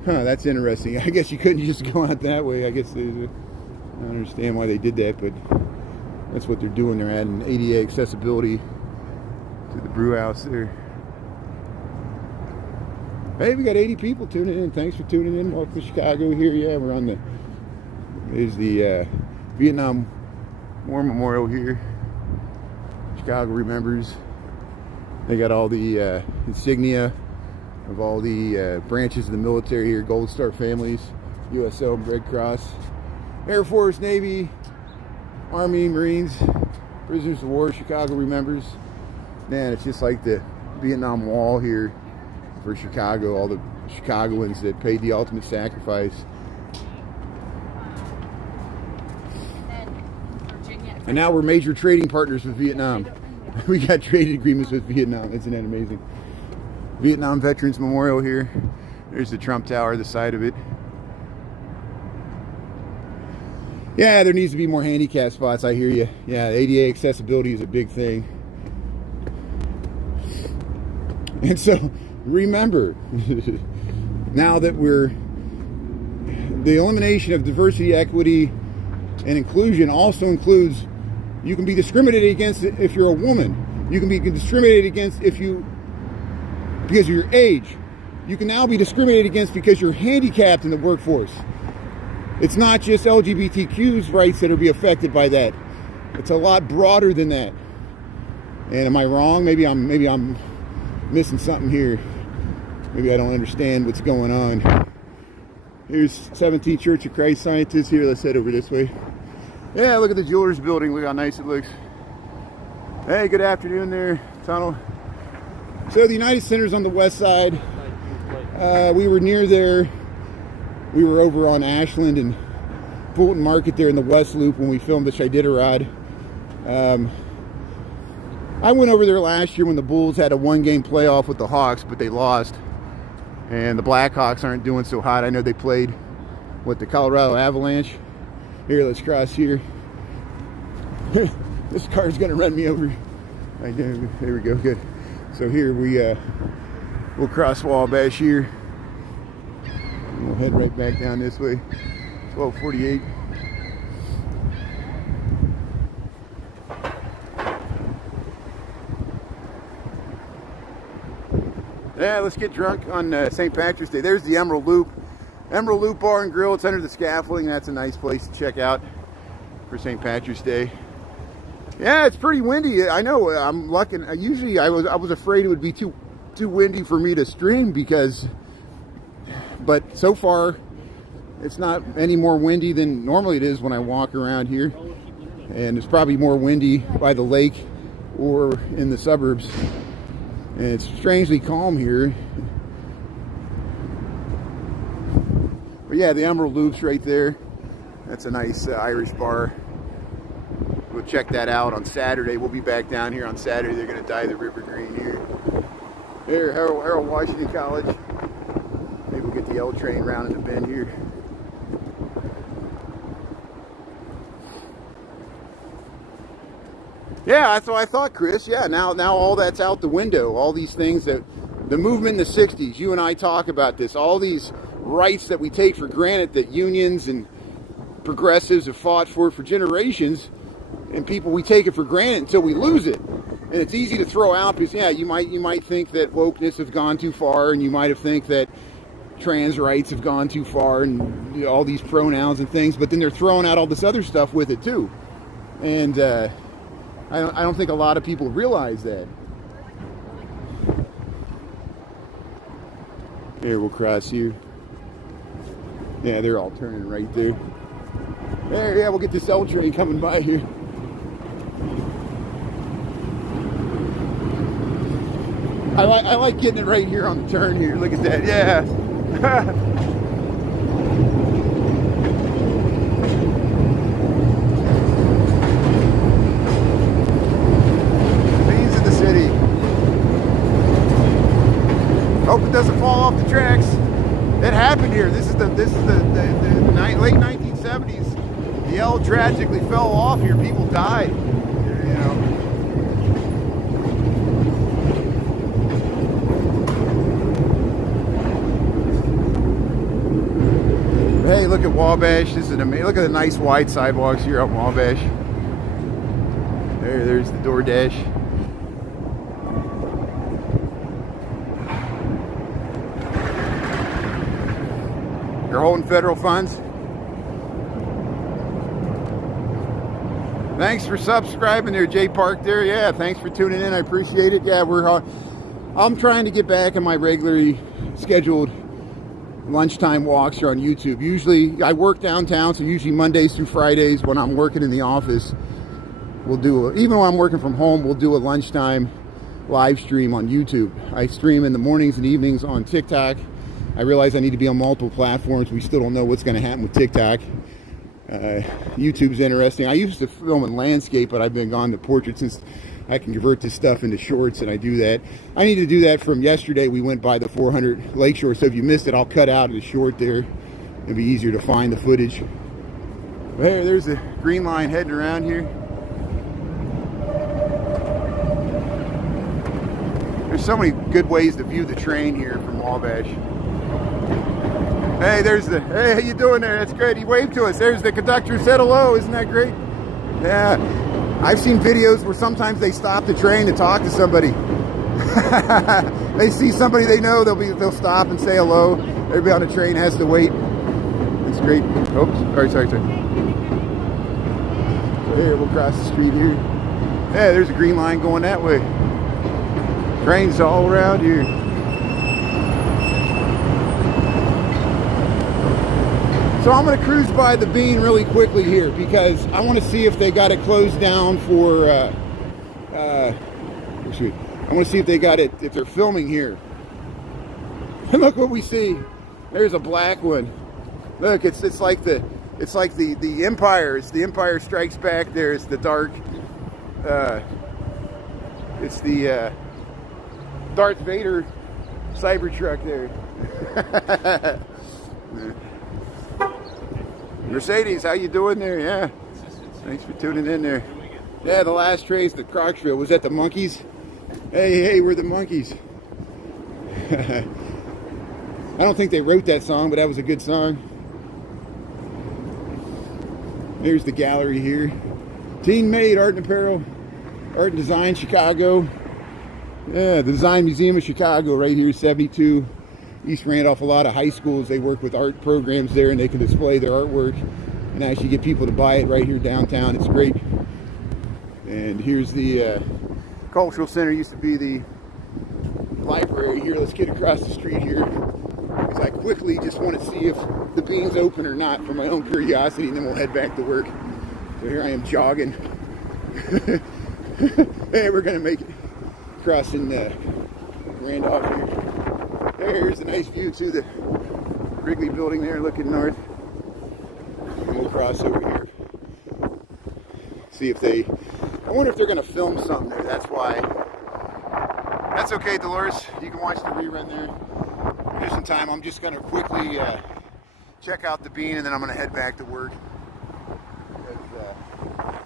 Huh, that's interesting. I guess you couldn't just go out that way. I guess I don't understand why they did that, but that's what they're doing. They're adding ADA accessibility to the brew house there. Hey, we got 80 people tuning in. Thanks for tuning in. Welcome to Chicago here. Yeah, we're on there's the Vietnam War Memorial here. Chicago remembers. They got all the insignia of all the branches of the military here, Gold Star families, USO, Red Cross, Air Force, Navy, Army, Marines, prisoners of war. Chicago remembers. Man, it's just like the Vietnam Wall here for Chicago, all the Chicagoans that paid the ultimate sacrifice. And now we're major trading partners with Vietnam. We got trade agreements with Vietnam. Isn't that amazing? Vietnam Veterans Memorial here. There's the Trump Tower, the side of it. Yeah, there needs to be more handicap spots, I hear you. Yeah, ADA accessibility is a big thing. And so, remember, now that the elimination of diversity, equity, and inclusion also includes, you can be discriminated against if you're a woman. You can be discriminated against because of your age. You can now be discriminated against because you're handicapped in the workforce. It's not just LGBTQ's rights that will be affected by that. It's a lot broader than that. And am I wrong? Maybe I'm missing something here. Maybe I don't understand what's going on. Here's 17th Church of Christ Scientists here. Let's head over this way. Yeah, look at the Jewelers building. Look how nice it looks. Hey, good afternoon there, Tunnel. So the United Center's on the west side. We were near there. We were over on Ashland and Fulton Market there in the West Loop when we filmed the Iditarod. I went over there last year when the Bulls had a 1-game playoff with the Hawks, but they lost. And the Blackhawks aren't doing so hot. I know they played with the Colorado Avalanche. Here, let's cross here. This car's gonna run me over. There we go, good. So here we'll cross Wabash here. And we'll head right back down this way. 1248. Yeah, let's get drunk on St. Patrick's Day. There's the Emerald Loop. Emerald Loop Bar and Grill. It's under the scaffolding. That's a nice place to check out for St. Patrick's Day. Yeah, it's pretty windy. I know. I'm lucky. Usually, I was afraid it would be too windy for me to stream but so far, it's not any more windy than normally it is when I walk around here, and it's probably more windy by the lake or in the suburbs. And it's strangely calm here. But yeah, the Emerald Loop's right there. That's a nice Irish bar. We'll check that out on Saturday. We'll be back down here on Saturday. They're going to dye the river green here. Here, Harold Washington College. Maybe we'll get the L train round in the bend here. Yeah, that's what I thought, Chris. Yeah, now all that's out the window. All these things that the movement in the 60s, you and I talk about this, all these rights that we take for granted that unions and progressives have fought for generations, and people, we take it for granted until we lose it. And it's easy to throw out because, yeah, you might think that wokeness has gone too far, and you might have think that trans rights have gone too far, and all these pronouns and things, but then they're throwing out all this other stuff with it too. And I don't think a lot of people realize that. Here, we'll cross here. Yeah, they're all turning right there. There, yeah, we'll get this L train coming by here. I like getting it right here on the turn here. Look at that, yeah. Things in the city. Hope it doesn't fall off the tracks. It happened here. This is the late 1970s. The L tragically fell off here. People died. You know. Hey, look at Wabash. This is an amazing. Look at the nice wide sidewalks here up Wabash. There's the DoorDash. You're holding federal funds. Thanks for subscribing there, Jay Park there. Yeah, thanks for tuning in. I appreciate it. Yeah, I'm trying to get back on my regularly scheduled lunchtime walks here on YouTube. Usually, I work downtown, so usually Mondays through Fridays when I'm working in the office, even when I'm working from home, we'll do a lunchtime live stream on YouTube. I stream in the mornings and evenings on TikTok. I realize I need to be on multiple platforms. We still don't know what's going to happen with TikTok. YouTube's interesting. I used to film in landscape, but I've been gone to portrait since I can convert this stuff into shorts, and I do that. I need to do that from yesterday. We went by the 400 Lakeshore, so if you missed it, I'll cut out the short there. It'll be easier to find the footage. There's the green line heading around here. There's so many good ways to view the train here from Wabash. Hey, hey, how you doing there? That's great. He waved to us. There's the conductor who said hello. Isn't that great? Yeah. I've seen videos where sometimes they stop the train to talk to somebody. They see somebody they know, they'll stop and say hello. Everybody on the train has to wait. It's great. Oops. Sorry. So here, we'll cross the street here. Yeah, there's a green line going that way. Trains all around here. So I'm going to cruise by the Bean really quickly here because I want to see if they got it closed down for, I want to see if they got it, if they're filming here. And look what we see. There's a black one. Look, it's like the Empire. It's the Empire Strikes Back. There's the dark, it's the Darth Vader Cybertruck there. Mercedes, how you doing there? Yeah, thanks for tuning in there. Yeah, the last train's to Croxville. Was that the Monkeys? Hey, we're the Monkeys. I don't think they wrote that song, but that was a good song. There's the gallery here. Teen Made Art and Apparel, Art and Design, Chicago. Yeah, the Design Museum of Chicago right here, 72 East Randolph. A lot of high schools, they work with art programs there, and they can display their artwork and actually get people to buy it right here downtown. It's great. And here's the cultural center. Used to be the library here. Let's get across the street here, because I quickly just want to see if the bean's open or not for my own curiosity, and then we'll head back to work. So here I am jogging. Hey, we're gonna make it crossing Randolph here. There's a nice view to the Wrigley building there, looking north. And we'll cross over here. See if they, I wonder if they're gonna film something there. That's why. That's okay, Dolores. You can watch the rerun there. Here's some time. I'm just gonna quickly check out the bean, and then I'm gonna head back to work.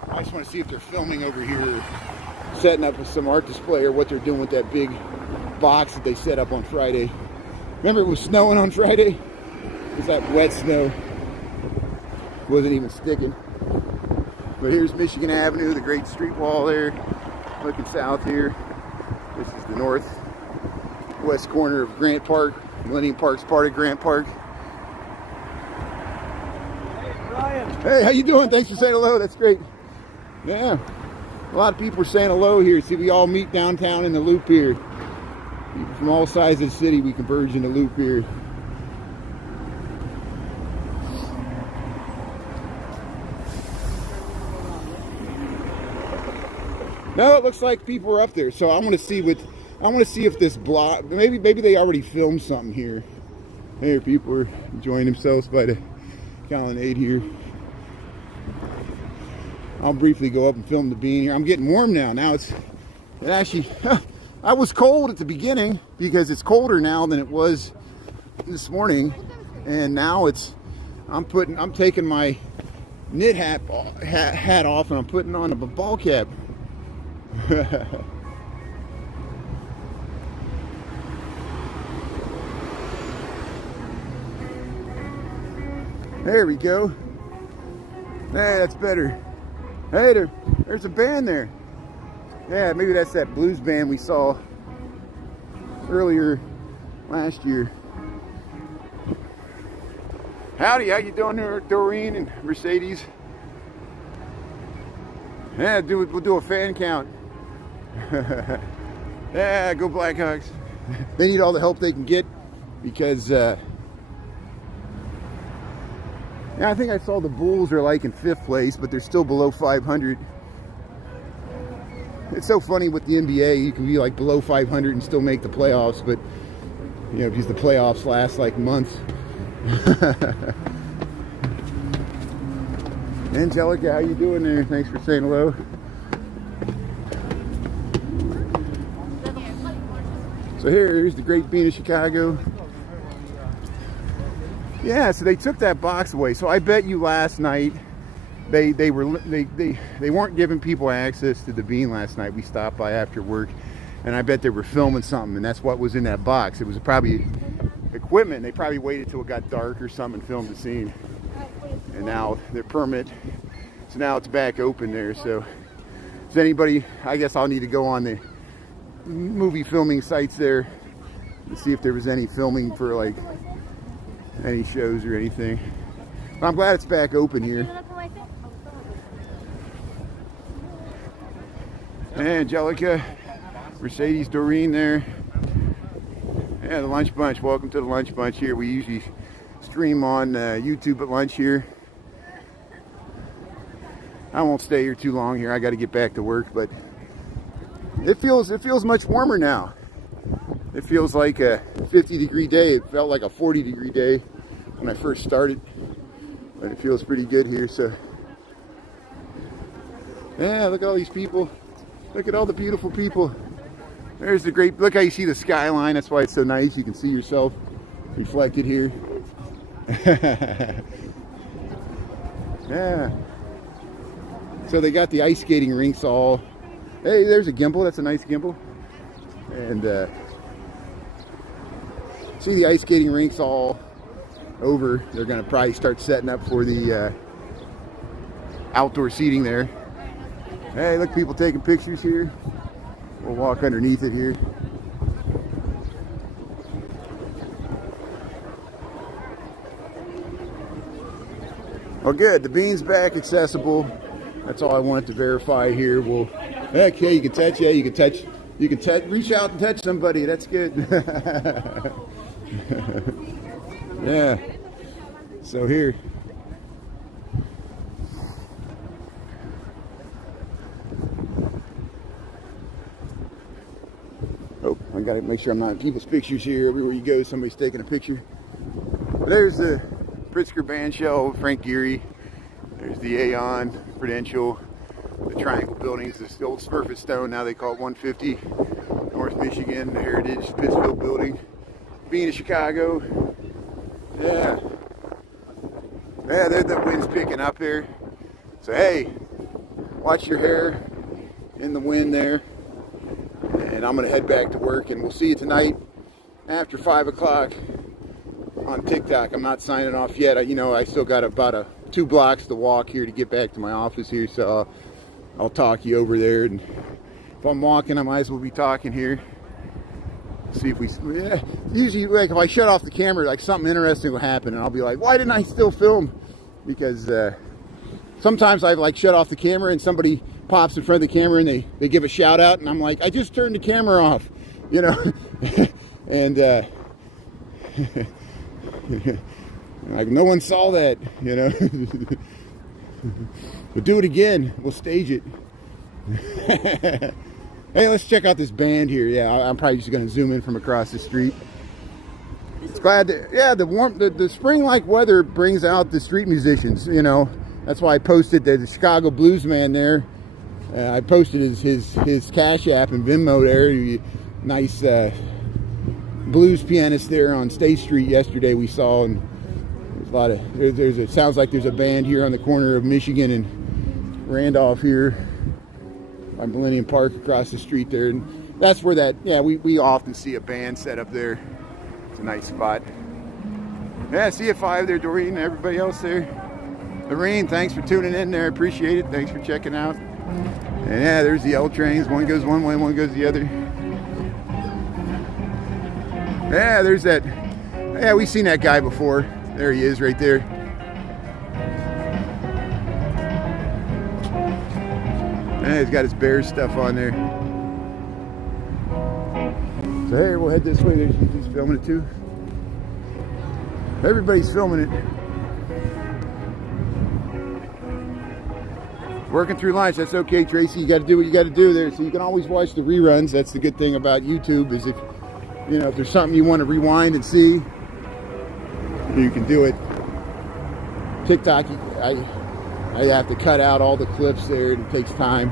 I just want to see if they're filming over here, setting up some art display, or what they're doing with that big box that they set up on Friday. Remember, it was snowing on Friday? It was that wet snow. Wasn't even sticking. But here's Michigan Avenue, the great street wall there. Looking south here. This is the northwest corner of Grant Park. Millennium Park's part of Grant Park. Hey, Brian. Hey, how you doing? Thanks for saying hello. That's great. Yeah, a lot of people are saying hello here. See, we all meet downtown in the loop here. People from all sides of the city, we converge in the loop here. No, it looks like people are up there. So I want to see if this block, maybe they already filmed something here. Here, people are enjoying themselves by the colonnade here. I'll briefly go up and film the bean here. I'm getting warm now. Now it actually, I was cold at the beginning because it's colder now than it was this morning. And now I'm taking my knit hat off, and I'm putting on a ball cap. There we go. Hey, that's better. Hey, there's a band there. Yeah, maybe that's that blues band we saw earlier last year. Howdy, how you doing there, Doreen and Mercedes? Yeah, we'll do a fan count. Yeah, go Blackhawks. They need all the help they can get because yeah, I think I saw the Bulls are like in 5th place, but they're still below 500. It's so funny with the NBA, you can be like below 500 and still make the playoffs, but you know, because the playoffs last like months. Angelica, how you doing there? Thanks for saying hello. So here's the Great Bean of Chicago. Yeah, so they took that box away. So I bet you last night they weren't giving people access to the bean last night. We stopped by after work, and I bet they were filming something, and that's what was in that box. It was probably equipment. They probably waited till it got dark or something and filmed the scene. And now their permit, so now it's back open there. So does anybody, I guess I'll need to go on the movie filming sites there to see if there was any filming for like any shows or anything. But I'm glad it's back open here. Angelica, Mercedes, Doreen there. Yeah, the Lunch Bunch. Welcome to the Lunch Bunch here. We usually stream on YouTube at lunch here. I won't stay here too long here. I got to get back to work, but it feels much warmer now. It feels like a 50-degree day. It felt like a 40-degree day when I first started, but it feels pretty good here. So yeah, look at all these people. Look at all the beautiful people. There's the great, look how you see the skyline. That's why it's so nice. You can see yourself reflected here. Yeah. So they got the ice skating rinks all. Hey, there's a gimbal. That's a nice gimbal. And see the ice skating rinks all over. They're going to probably start setting up for the outdoor seating there. Hey, look, people taking pictures here. We'll walk underneath it here. Well, good. The bean's back accessible. That's all I wanted to verify here. Well, okay, you can touch. Yeah, you can touch. You can touch. Reach out and touch somebody. That's good. Yeah. So here. Oh, I gotta make sure I'm not in people's pictures here. Everywhere you go, somebody's taking a picture. There's the Pritzker Bandshell, Frank Gehry. There's the Aon, Prudential, the Triangle buildings, the old Smurfit Stone, now they call it 150, North Michigan, the Heritage Pittsfield building, being in Chicago. Yeah. Yeah, the wind's picking up here. So hey, watch your hair in the wind there. And I'm gonna head back to work, and we'll see you tonight after 5 o'clock on TikTok. I'm not signing off yet. I still got about 2 blocks to walk here to get back to my office here, so I'll talk you over there. And if I'm walking, I might as well be talking here. See if we, yeah. Usually, like, if I shut off the camera, like, something interesting will happen, and I'll be like, why didn't I still film? Because sometimes I've, like, shut off the camera and somebody pops in front of the camera and they give a shout out, and I'm like, I just turned the camera off, and like, no one saw that, We'll do it again. We'll stage it. Hey, let's check out this band here. Yeah, I'm probably just going to zoom in from across the street. It's glad that, yeah, the spring-like weather brings out the street musicians, That's why I posted the Chicago blues man there. I posted his Cash App and Venmo there. Nice blues pianist there on State Street yesterday we saw, and there's a lot of it sounds like there's a band here on the corner of Michigan and Randolph here by Millennium Park across the street there, and that's where we often see a band set up there. It's a nice spot. Yeah, see you at 5 there, Doreen, and everybody else there. Lorene, thanks for tuning in there. Appreciate it. Thanks for checking out. And yeah, there's the L trains. One goes one way, one goes the other. Yeah, there's that. Yeah, we've seen that guy before. There he is right there. Yeah, he's got his Bears stuff on there. So hey, we'll head this way. He's filming it too. Everybody's filming it. Working through lunch, that's okay, Tracy. You got to do what you got to do there. So you can always watch the reruns. That's the good thing about YouTube, is if there's something you want to rewind and see, you can do it. TikTok, I have to cut out all the clips there, and it takes time.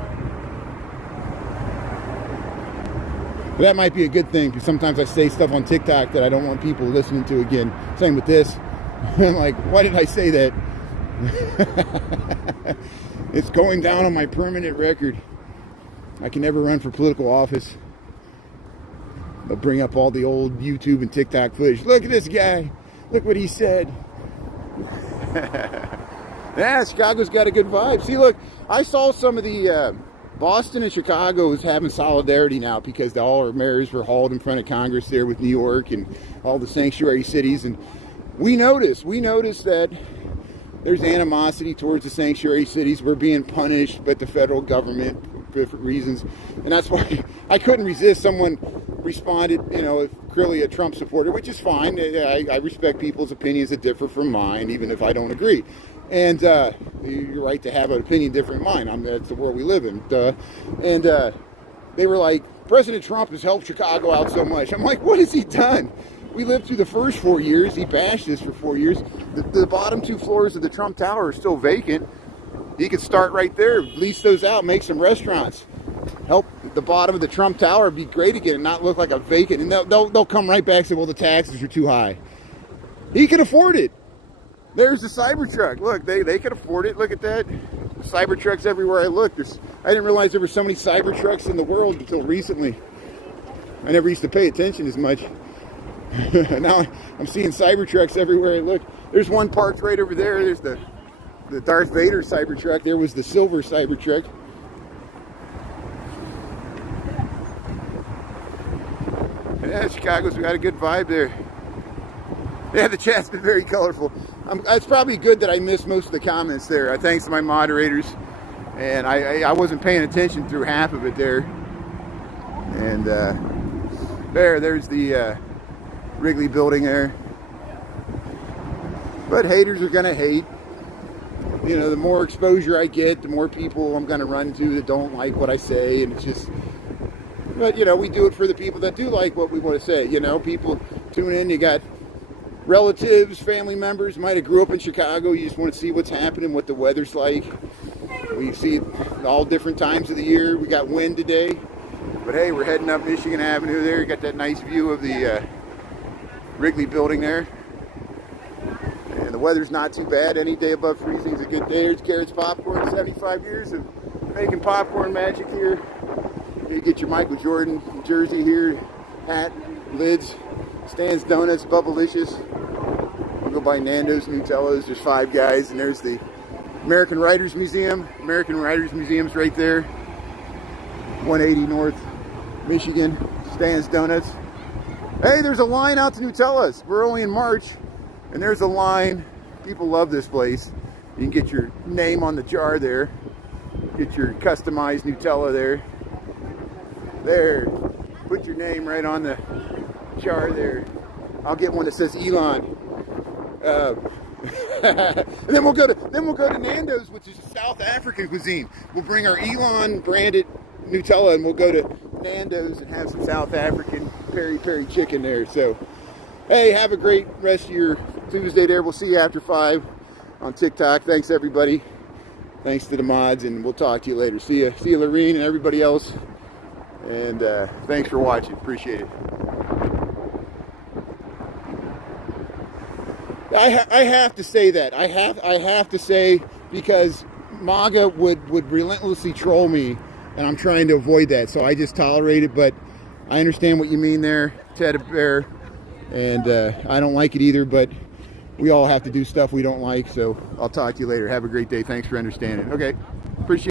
But that might be a good thing, because sometimes I say stuff on TikTok that I don't want people listening to again. Same with this. I'm like, why did I say that? It's going down on my permanent record. I can never run for political office, but bring up all the old YouTube and TikTok footage. Look at this guy. Look what he said. Yeah, Chicago's got a good vibe. See, look, I saw some of the Boston and Chicago is having solidarity now, because all our mayors were hauled in front of Congress there with New York and all the sanctuary cities. And we noticed that there's animosity towards the sanctuary cities. We're being punished by the federal government for different reasons. And that's why I couldn't resist. Someone responded, clearly a Trump supporter, which is fine. I respect people's opinions that differ from mine, even if I don't agree. And you're right to have an opinion different from mine. That's the world we live in. And they were like, President Trump has helped Chicago out so much. I'm like, what has he done? We lived through the first 4 years. He bashed us for 4 years. The bottom 2 floors of the Trump Tower are still vacant. He could start right there, lease those out, make some restaurants, help the bottom of the Trump Tower be great again and not look like a vacant. And they'll come right back and say, well, the taxes are too high. He can afford it. There's the Cybertruck. Look, they can afford it. Look at that. Cybertrucks everywhere I look. I didn't realize there were so many Cybertrucks in the world until recently. I never used to pay attention as much. Now I'm seeing Cybertrucks everywhere I look. There's one parked right over there. There's the Darth Vader Cybertruck. There was the silver Cybertruck. Yeah, Chicago's got a good vibe there. Yeah, the chat's been very colorful. It's probably good that I missed most of the comments there. Thanks to my moderators. and I wasn't paying attention through half of it there. And there's the Wrigley building there. But haters are gonna hate. You know, the more exposure I get, the more people I'm gonna run into that don't like what I say, and it's just. But you know, we do it for the people that do like what we want to say. You know, people tune in. You got relatives, family members, might have grew up in Chicago. You just want to see what's happening, what the weather's like. We see it all different times of the year. We got wind today, but hey, we're heading up Michigan Avenue there. You got that nice view of the Wrigley building there. And the weather's not too bad. Any day above freezing is a good day. Here's Garrett's Popcorn. 75 years of making popcorn magic here. You get your Michael Jordan jersey here, hat, lids, Stan's Donuts, Bubblicious. You go by Nando's, Nutella's. There's Five Guys, and there's the American Writers Museum. American Writers Museum's right there. 180 North Michigan. Stan's Donuts. Hey, there's a line out to Nutella's. We're only in March, and there's a line. People love this place. You can get your name on the jar there. Get your customized Nutella there. There. Put your name right on the jar there. I'll get one that says Elon. And then we'll go to Nando's, which is South African cuisine. We'll bring our Elon branded Nutella, and we'll go to Nando's and have some South African peri-peri chicken there. So, hey, have a great rest of your Tuesday there. We'll see you after 5 on TikTok. Thanks, everybody. Thanks to the mods, and we'll talk to you later. See you, Lorene, and everybody else. And thanks for watching. Appreciate it. I have to say that. I have to say, because MAGA would relentlessly troll me, and I'm trying to avoid that. So I just tolerate it. But I understand what you mean there, Ted Bear. And I don't like it either, but we all have to do stuff we don't like. So I'll talk to you later. Have a great day. Thanks for understanding. Okay.